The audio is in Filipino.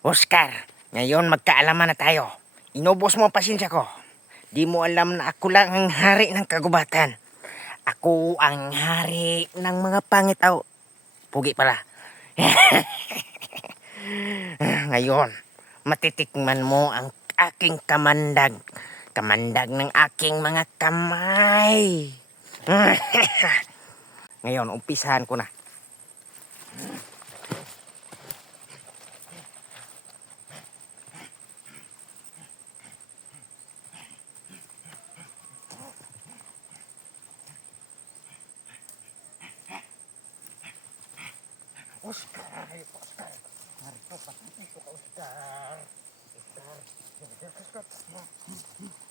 Oscar, ngayon magkaalaman na tayo. Inubos mo ang pasensya ko. Di mo alam na ako lang ang hari ng kagubatan. Ako ang hari ng mga pangit. Pugi pala. Ngayon, matitikman mo ang aking kamandag. Kamandag ng aking mga kamay. Ngayon, umpisahan ko na. Oscar, Oscar. Narito ka, Oscar. Oscar, Oscar.